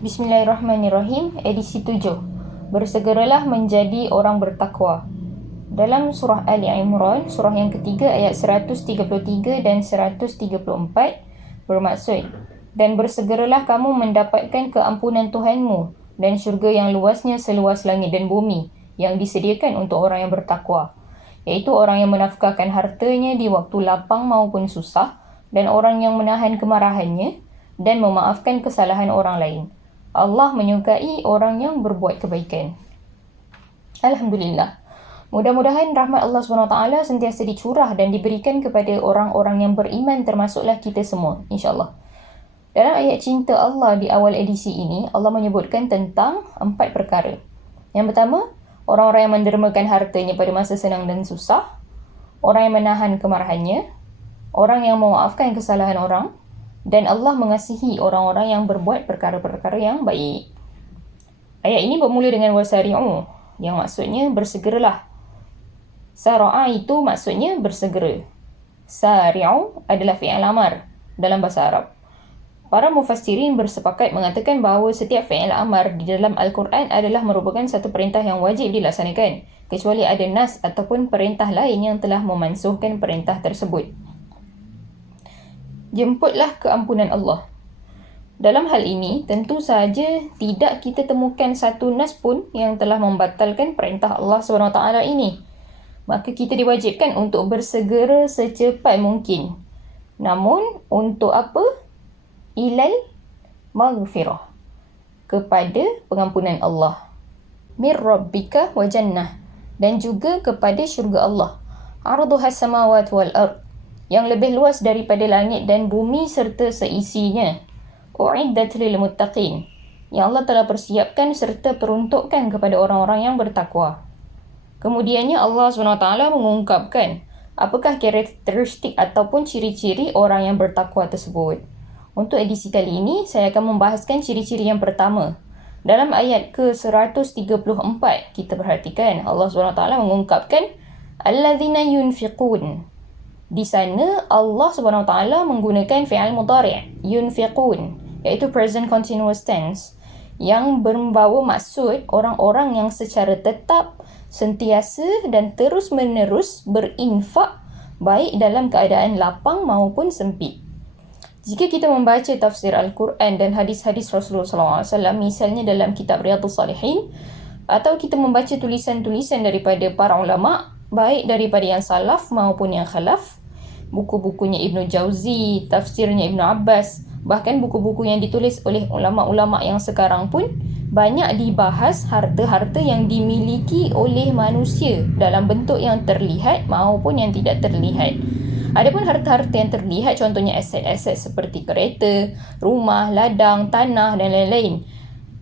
Bismillahirrahmanirrahim. Edisi 7. Bersegeralah menjadi orang bertakwa. Dalam surah Ali Imran, surah yang ketiga ayat 133 dan 134 bermaksud, dan bersegeralah kamu mendapatkan keampunan Tuhanmu dan syurga yang luasnya seluas langit dan bumi yang disediakan untuk orang yang bertakwa, iaitu orang yang menafkahkan hartanya di waktu lapang maupun susah, dan orang yang menahan kemarahannya dan memaafkan kesalahan orang lain. Allah menyukai orang yang berbuat kebaikan. Alhamdulillah. Mudah-mudahan rahmat Allah SWT sentiasa dicurah dan diberikan kepada orang-orang yang beriman, termasuklah kita semua, insyaAllah. Dalam ayat cinta Allah di awal edisi ini, Allah menyebutkan tentang 4 perkara. Yang pertama, orang-orang yang mendermakan hartanya pada masa senang dan susah, orang yang menahan kemarahannya, orang yang memaafkan kesalahan orang, dan Allah mengasihi orang-orang yang berbuat perkara-perkara yang baik. Ayat ini bermula dengan wasari'u, yang maksudnya bersegeralah. Sara'a itu maksudnya bersegera. Sari'u adalah fi'il amar dalam bahasa Arab. Para mufassirin bersepakat mengatakan bahawa setiap fi'il amar di dalam Al-Quran adalah merupakan satu perintah yang wajib dilaksanakan, kecuali ada nas ataupun perintah lain yang telah memansuhkan perintah tersebut. Jemputlah keampunan Allah. Dalam hal ini, tentu saja tidak kita temukan satu nas pun yang telah membatalkan perintah Allah SWT ini. Maka kita diwajibkan untuk bersegera secepat mungkin. Namun, untuk apa? Ilal maghfirah. Kepada pengampunan Allah. Mir rabbika wa jannah. Dan juga kepada syurga Allah. Arduhas samawat wal ard. Yang lebih luas daripada langit dan bumi serta seisinya. U'iddat lil muttaqin. Yang Allah telah persiapkan serta peruntukkan kepada orang-orang yang bertakwa. Kemudiannya Allah SWT mengungkapkan apakah karakteristik ataupun ciri-ciri orang yang bertakwa tersebut. Untuk edisi kali ini, saya akan membahaskan ciri-ciri yang pertama. Dalam ayat ke-134, kita perhatikan Allah SWT mengungkapkan alladzina yunfiqun. Di sana Allah SWT menggunakan fi'il mudhari' yunfiqun, iaitu present continuous tense, yang membawa maksud orang-orang yang secara tetap, sentiasa dan terus-menerus berinfak, baik dalam keadaan lapang maupun sempit. Jika kita membaca tafsir Al-Quran dan hadis-hadis Rasulullah SAW, misalnya dalam kitab Riyadhus Salihin, atau kita membaca tulisan-tulisan daripada para ulama', baik daripada yang salaf maupun yang khalaf, buku-bukunya Ibn Jauzi, tafsirnya Ibn Abbas, bahkan buku-buku yang ditulis oleh ulama'-ulama' yang sekarang pun banyak dibahas harta-harta yang dimiliki oleh manusia dalam bentuk yang terlihat maupun yang tidak terlihat. Adapun harta-harta yang terlihat, contohnya aset-aset seperti kereta, rumah, ladang, tanah dan lain-lain.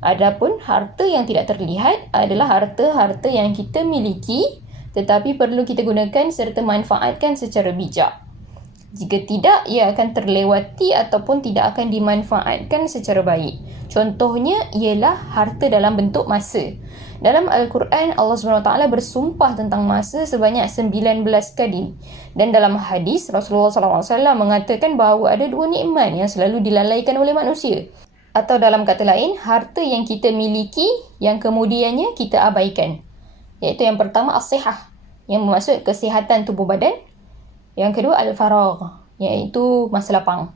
Adapun harta yang tidak terlihat adalah harta-harta yang kita miliki tetapi perlu kita gunakan serta manfaatkan secara bijak. Jika tidak, ia akan terlewati ataupun tidak akan dimanfaatkan secara baik. Contohnya ialah harta dalam bentuk masa. Dalam Al-Quran, Allah SWT bersumpah tentang masa sebanyak 19 kali. Dan dalam hadis, Rasulullah SAW mengatakan bahawa ada 2 nikmat yang selalu dilalaikan oleh manusia. Atau dalam kata lain, harta yang kita miliki yang kemudiannya kita abaikan. Iaitu yang pertama, as-sihah, yang bermaksud kesihatan tubuh badan. Yang kedua, al-faragh, iaitu masa lapang.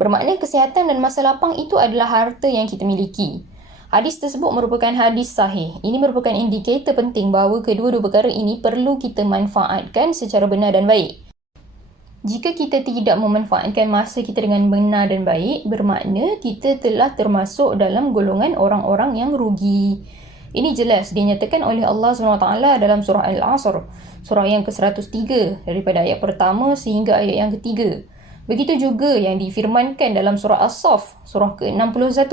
Bermakna kesihatan dan masa lapang itu adalah harta yang kita miliki. Hadis tersebut merupakan hadis sahih. Ini merupakan indikator penting bahawa kedua-dua perkara ini perlu kita manfaatkan secara benar dan baik. Jika kita tidak memanfaatkan masa kita dengan benar dan baik, bermakna kita telah termasuk dalam golongan orang-orang yang rugi. Ini jelas dinyatakan oleh Allah SWT dalam surah Al-Asr, surah yang ke-103, daripada ayat pertama sehingga ayat yang ketiga. Begitu juga yang difirmankan dalam surah As-Saff, surah ke-61,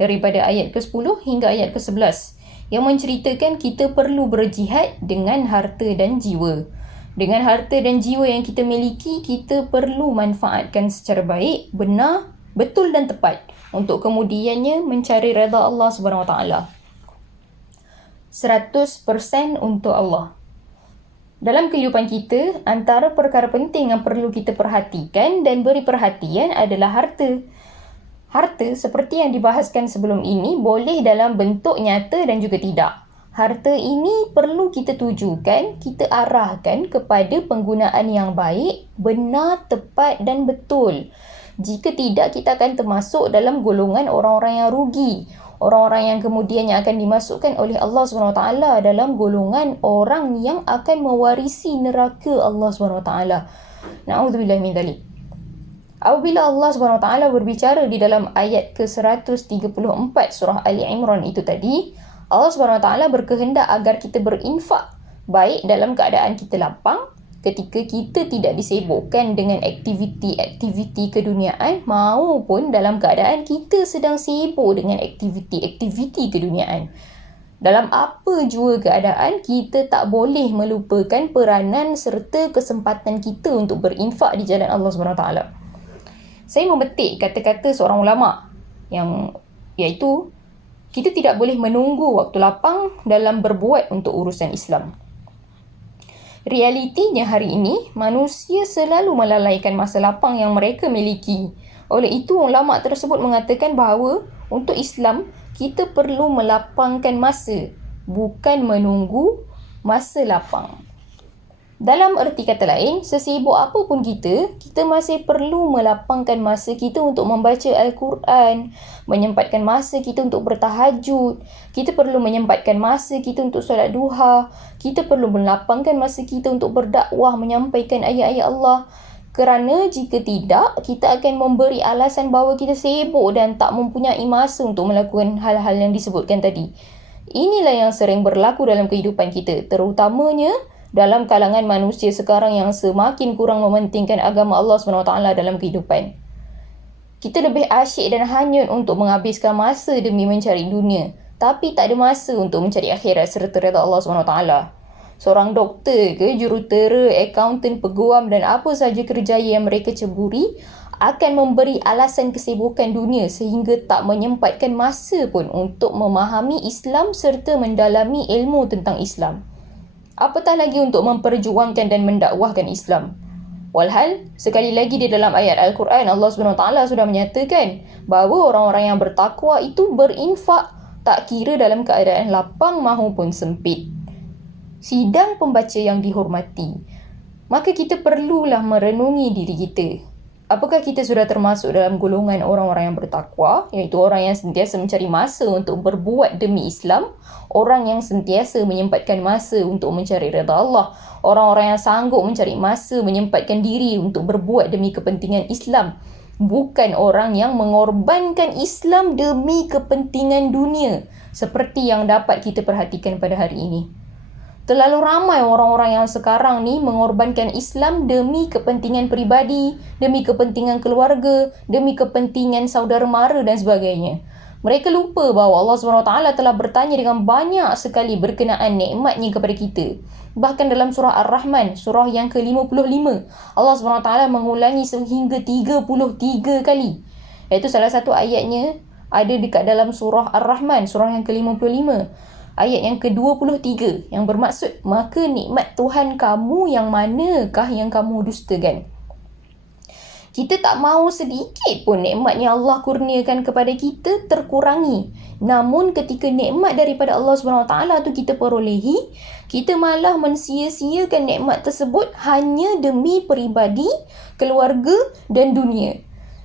daripada ayat ke-10 hingga ayat ke-11, yang menceritakan kita perlu berjihad dengan harta dan jiwa. Dengan harta dan jiwa yang kita miliki, kita perlu manfaatkan secara baik, benar, betul dan tepat untuk kemudiannya mencari redha Allah SWT. 100% untuk Allah. Dalam kehidupan kita, antara perkara penting yang perlu kita perhatikan dan beri perhatian adalah harta. Harta seperti yang dibahaskan sebelum ini boleh dalam bentuk nyata dan juga tidak. Harta ini perlu kita tujukan, kita arahkan kepada penggunaan yang baik, benar, tepat dan betul. Jika tidak, kita akan termasuk dalam golongan orang-orang yang rugi. Orang-orang yang kemudiannya akan dimasukkan oleh Allah SWT dalam golongan orang yang akan mewarisi neraka Allah SWT. Na'udzubillah min dzalik. Apabila Allah SWT berbicara di dalam ayat ke-134 surah Ali Imran itu tadi, Allah SWT berkehendak agar kita berinfak, baik dalam keadaan kita lapang, ketika kita tidak disibukkan dengan aktiviti-aktiviti keduniaan, maupun dalam keadaan kita sedang sibuk dengan aktiviti-aktiviti keduniaan. Dalam apa jua keadaan, kita tak boleh melupakan peranan serta kesempatan kita untuk berinfak di jalan Allah SWT. Saya memetik kata-kata seorang ulama yang iaitu kita tidak boleh menunggu waktu lapang dalam berbuat untuk urusan Islam. Realitinya hari ini, manusia selalu melalaikan masa lapang yang mereka miliki. Oleh itu, ulama tersebut mengatakan bahawa untuk Islam, kita perlu melapangkan masa, bukan menunggu masa lapang. Dalam erti kata lain, sesibuk apapun kita masih perlu melapangkan masa kita untuk membaca Al-Quran, menyempatkan masa kita untuk bertahajud, kita perlu menyempatkan masa kita untuk solat duha, kita perlu melapangkan masa kita untuk berdakwah, menyampaikan ayat-ayat Allah. Kerana jika tidak, kita akan memberi alasan bahawa kita sibuk dan tak mempunyai masa untuk melakukan hal-hal yang disebutkan tadi. Inilah yang sering berlaku dalam kehidupan kita, terutamanya dalam kalangan manusia sekarang yang semakin kurang mementingkan agama Allah SWT dalam kehidupan. Kita lebih asyik dan hanyut untuk menghabiskan masa demi mencari dunia, tapi tak ada masa untuk mencari akhirat serta redha Allah SWT. Seorang doktor ke, jurutera, akaunten, peguam dan apa sahaja kerjaya yang mereka ceburi akan memberi alasan kesibukan dunia sehingga tak menyempatkan masa pun untuk memahami Islam serta mendalami ilmu tentang Islam. Apatah lagi untuk memperjuangkan dan mendakwahkan Islam. Walhal, sekali lagi di dalam ayat Al-Quran, Allah SWT sudah menyatakan bahawa orang-orang yang bertakwa itu berinfak tak kira dalam keadaan lapang maupun sempit. Sidang pembaca yang dihormati, maka kita perlulah merenungi diri kita. Apakah kita sudah termasuk dalam golongan orang-orang yang bertakwa, iaitu orang yang sentiasa mencari masa untuk berbuat demi Islam, orang yang sentiasa menyempatkan masa untuk mencari redha Allah, orang-orang yang sanggup mencari masa menyempatkan diri untuk berbuat demi kepentingan Islam, bukan orang yang mengorbankan Islam demi kepentingan dunia, seperti yang dapat kita perhatikan pada hari ini. Terlalu ramai orang-orang yang sekarang ni mengorbankan Islam demi kepentingan peribadi, demi kepentingan keluarga, demi kepentingan saudara mara dan sebagainya. Mereka lupa bahawa Allah SWT telah bertanya dengan banyak sekali berkenaan nikmatnya kepada kita. Bahkan dalam surah Ar-Rahman, surah yang ke-55, Allah SWT mengulangi sehingga 33 kali. Iaitu salah satu ayatnya ada dekat dalam surah Ar-Rahman, surah yang ke-55. Ayat yang ke-23 yang bermaksud, maka nikmat Tuhan kamu yang manakah yang kamu dustakan? Kita tak mahu sedikit pun nikmat yang Allah kurniakan kepada kita terkurangi. Namun ketika nikmat daripada Allah SWT tu kita perolehi, kita malah mensia-siakan nikmat tersebut hanya demi peribadi, keluarga dan dunia.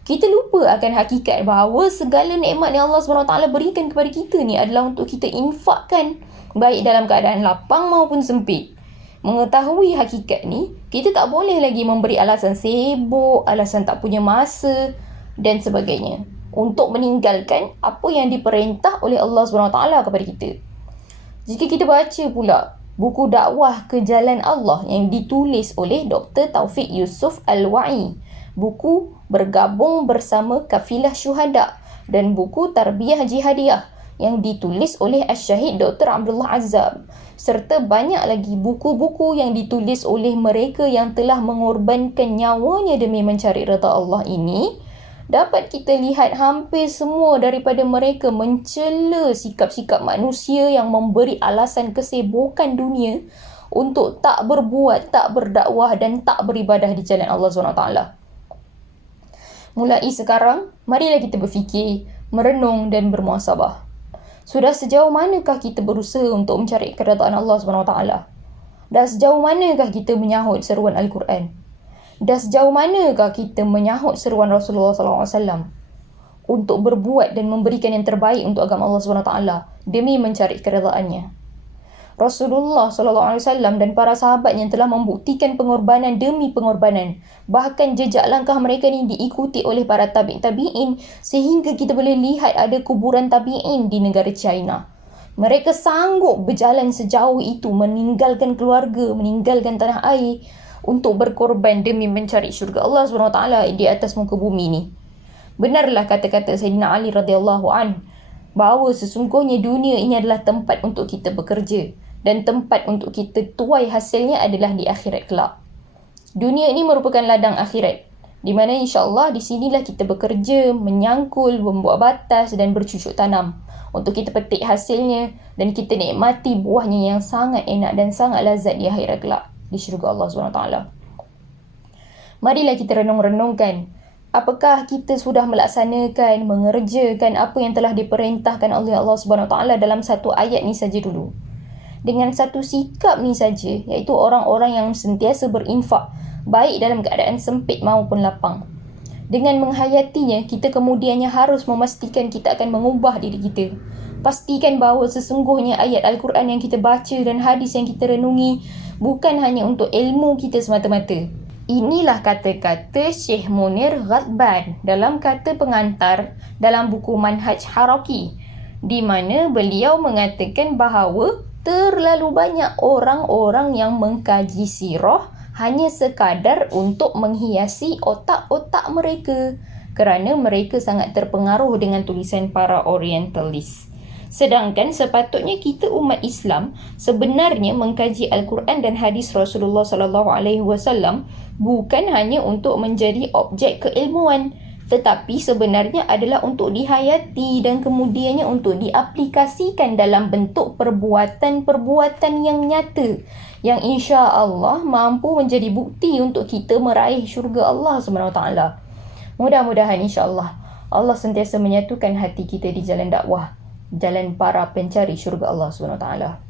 Kita lupa akan hakikat bahawa segala nikmat yang Allah SWT berikan kepada kita ni adalah untuk kita infakkan, baik dalam keadaan lapang maupun sempit. Mengetahui hakikat ni, kita tak boleh lagi memberi alasan sibuk, alasan tak punya masa dan sebagainya untuk meninggalkan apa yang diperintah oleh Allah SWT kepada kita. Jika kita baca pula buku dakwah ke Jalan Allah yang ditulis oleh Dr. Taufik Yusof Al-Wa'i, buku Bergabung Bersama Kafilah Syuhada dan buku Tarbiyah Jihadiyah yang ditulis oleh Asy-Syahid Dr. Abdullah Azzam, serta banyak lagi buku-buku yang ditulis oleh mereka yang telah mengorbankan nyawanya demi mencari redha Allah ini, dapat kita lihat hampir semua daripada mereka mencela sikap-sikap manusia yang memberi alasan kesibukan dunia untuk tak berbuat, tak berdakwah dan tak beribadah di jalan Allah SWT. Mulai sekarang, marilah kita berfikir, merenung dan bermuhasabah. Sudah sejauh manakah kita berusaha untuk mencari keredaan Allah SWT? Dah sejauh manakah kita menyahut seruan Al-Quran? Dah sejauh manakah kita menyahut seruan Rasulullah SAW untuk berbuat dan memberikan yang terbaik untuk agama Allah SWT demi mencari keredaannya? Rasulullah SAW dan para sahabat yang telah membuktikan pengorbanan demi pengorbanan. Bahkan jejak langkah mereka ni diikuti oleh para tabi'in sehingga kita boleh lihat ada kuburan tabi'in di negara China. Mereka sanggup berjalan sejauh itu, meninggalkan keluarga, meninggalkan tanah air untuk berkorban demi mencari syurga Allah SWT di atas muka bumi ni. Benarlah kata-kata Sayyidina Ali radhiyallahu an bahawa sesungguhnya dunia ini adalah tempat untuk kita bekerja dan tempat untuk kita tuai hasilnya adalah di akhirat kelak. Dunia ini merupakan ladang akhirat, di mana insya-Allah di sinilah kita bekerja, menyangkul, membuat batas dan bercucuk tanam untuk kita petik hasilnya dan kita nikmati buahnya yang sangat enak dan sangat lazat di akhirat kelak di syurga Allah SWT. Marilah kita renung-renungkan, apakah kita sudah melaksanakan, mengerjakan apa yang telah diperintahkan oleh Allah SWT dalam satu ayat ni saja dulu. Dengan satu sikap ni saja, iaitu orang-orang yang sentiasa berinfak, baik dalam keadaan sempit maupun lapang. Dengan menghayatinya, kita kemudiannya harus memastikan kita akan mengubah diri kita. Pastikan bahawa sesungguhnya ayat Al-Quran yang kita baca dan hadis yang kita renungi bukan hanya untuk ilmu kita semata-mata. Inilah kata-kata Syekh Munir Ghadban dalam kata pengantar dalam buku Manhaj Haraki, di mana beliau mengatakan bahawa terlalu banyak orang-orang yang mengkaji sirah hanya sekadar untuk menghiasi otak-otak mereka kerana mereka sangat terpengaruh dengan tulisan para orientalis. Sedangkan sepatutnya kita umat Islam sebenarnya mengkaji Al-Quran dan hadis Rasulullah SAW bukan hanya untuk menjadi objek keilmuan, tetapi sebenarnya adalah untuk dihayati dan kemudiannya untuk diaplikasikan dalam bentuk perbuatan-perbuatan yang nyata yang insya-Allah mampu menjadi bukti untuk kita meraih syurga Allah SWT. Mudah-mudahan insya-Allah Allah sentiasa menyatukan hati kita di jalan dakwah, jalan para pencari syurga Allah SWT.